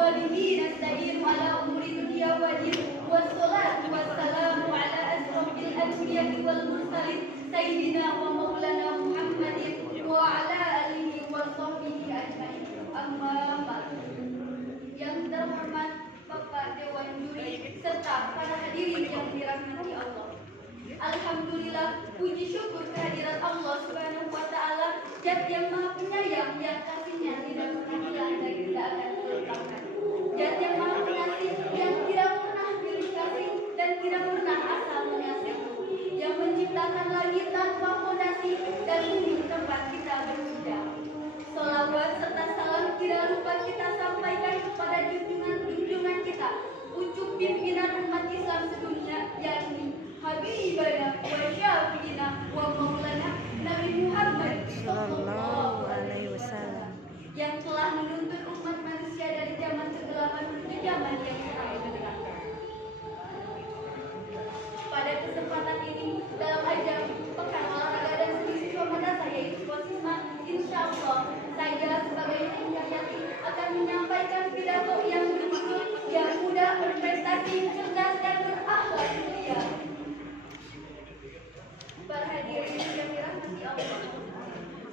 وبه نستعين على أمور الدنيا والدين والصلاة والسلام على أشرف الأنبياء والمرسلين سيدنا ومولانا محمد وعلى آله وصحبه أجمعين. Amma ba'du. Yang terhormat Bapak Dewan Juri serta para hadirin yang dirahmati Allah. Alhamdulillah, puji syukur kehadirat Allah Subhanahu wa taala, Zat yang Maha Penyayang yang kasihnya tidak pernah hilang dan tidak akan terlupakan. Zat yang Maha Pengasih yang tidak pernah pilih kasih dan tidak pernah asal mengasihi, yang menciptakan langit tanpa fondasi dan bumi tempat kita berpijak. Salawat serta salam tidak lupa kita sampaikan kepada junjungan kita, pucuk pimpinan umat Islam sedunia, yakni Habibana wa Syafi'ina wa Maulana Nabi Muhammad sallallahu alaihi wasallam, yang telah menuntun umat manusia dari zaman kegelapan menuju zaman yang terang benderang. Pada kesempatan ini, dalam ajang Pekan Olahraga dan Seni Siswa Madrasah yaitu Posisma, insyaallah saya sebagai penjajati akan menyampaikan pidato yang berjudul Yang Muda Berprestasi, Cerdas dan Berakhlak Mulia. Para hadirin yang dirahmati Allah,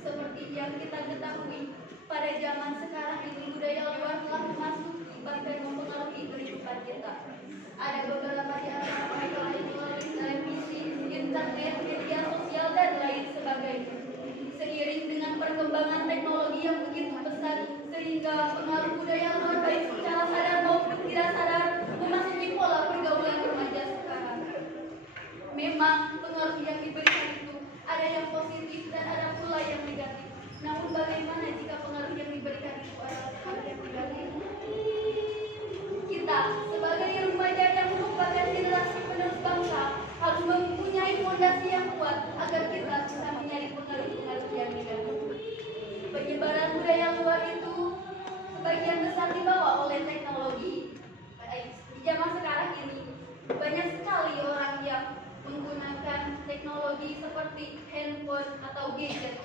seperti yang kita ketahui, pada zaman sekarang ini budaya luar telah memasuki bahkan mempengaruhi kehidupan kita. Ada beberapa di antara mereka melalui televisi, internet, media sosial dan lain sebagainya. Seiring dengan perkembangan teknologi yang begitu pesat, sehingga pengaruh budaya luar baik secara sadar maupun tidak sadar memasuki pola pergaulan remaja sekarang. Memang pengaruh yang diberikan itu ada yang positif dan ada pula yang negatif. Namun bagaimana jika pengaruh yang diberikan itu adalah hal yang negatif? Kita sebagai remaja yang merupakan generasi penerus bangsa harus mempunyai fondasi yang kuat agar kita bisa menjadi pengaruh-pengaruh yang negatif. Penyebaran budaya luar itu sebagian besar dibawa oleh teknologi. Di zaman sekarang ini banyak sekali orang yang menggunakan teknologi seperti handphone atau gadget.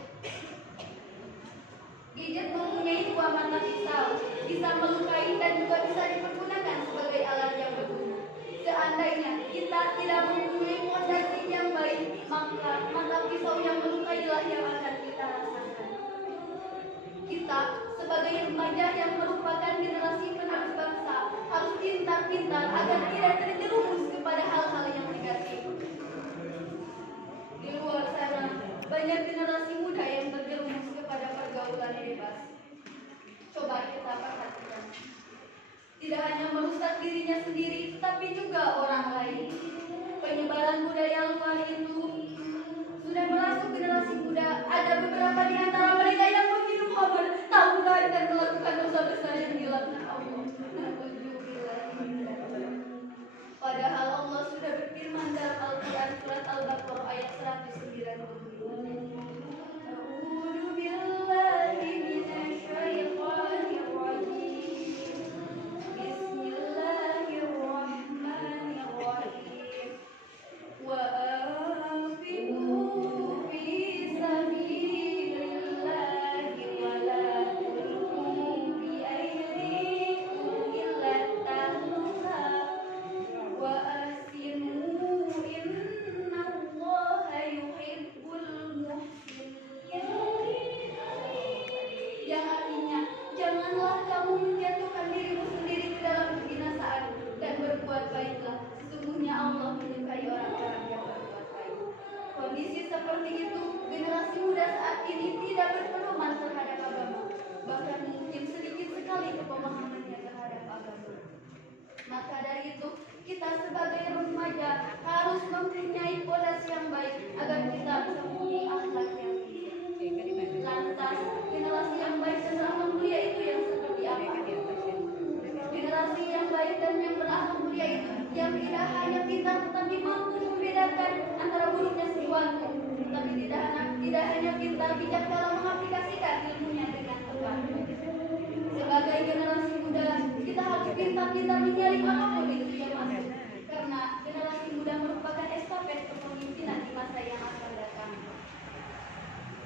Gadget mempunyai dua mata pisau, bisa melukai dan juga bisa dipergunakan sebagai alat yang berguna. Seandainya kita tidak mempunyai fondasi yang baik, maka mata pisau yang melukailah yang akan kita rasakan. Kita sebagai remaja yang merupakan generasi penerus bangsa harus pintar-pintar agar tidak terjerumus kepada hal-hal yang negatif. Di luar sana banyak generasi muda yang terjerumus kepada pergaulan bebas. Coba kita perhatikan. Tidak hanya merusak dirinya sendiri, tapi juga orang lain. Penyebaran budaya luar itu sudah merasuk generasi muda. Ada beberapa di antara mereka yang begitu khabar, taubat dan melakukan dosa besar yang dilaknat Allah. Padahal Allah sudah berfirman dalam Al-Quran surat Al-Baqarah ayat 195. Kondisi seperti itu, generasi muda saat ini tidak berpedoman terhadap agama, bahkan mungkin sedikit sekali kepemahamannya terhadap agama. Maka dari itu, kita sebagai remaja harus mempunyai fondasi yang baik agar kita bisa mempunyai akhlak yang tinggi. Lantas, generasi yang baik dan berakhlak mulia itu yang seperti apa? Generasi yang baik dan yang berakhlak mulia itu yang tidak hanya pintar tetapi mampu membedakan antara buruknya sesuatu, tapi tidak hanya pintar bijak dalam mengaplikasikan ilmunya dengan tepat. Sebagai generasi muda, kita harus pintar-pintar menyaring apapun itu yang masuk, karena generasi muda merupakan estafet kepemimpinan di masa yang akan datang.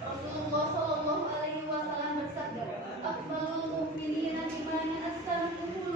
Rasulullah Shallallahu Alaihi Wasallam bersabda, "Akmalul mu'minina imanan as-salamul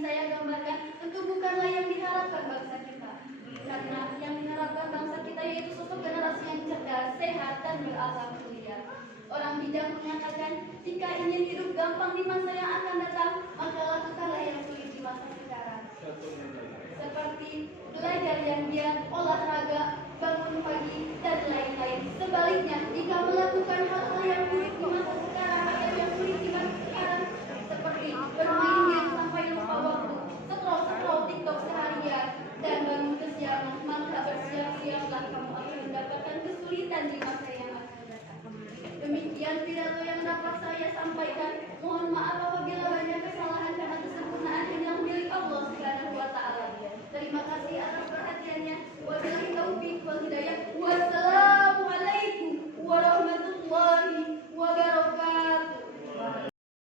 saya gambarkan tentu bukanlah yang diharapkan bangsa kita. Karena yang diharapkan bangsa kita yaitu sosok generasi yang cerdas, sehat, dan berakhlak mulia. Orang bijak mengatakan, jika ingin hidup gampang di masa yang akan datang, maka lakukanlah yang sulit di masa sekarang. Seperti belajar yang giat, olahraga, bangun pagi, dan lain-lain. Sebaliknya, jika melakukan hal-hal yang buruk di masa sekarang atau yang sulit di masa sekarang, seperti bermain game sampai lupa waktu, scroll TikTok seharian, dan bangun kesiangan, maka bersiap-siaplah kamu akan mendapatkan kesulitan di masa yang akan datang. Demikian pidato yang dapat saya sampaikan. Mohon maaf apabila banyak kesalahan dan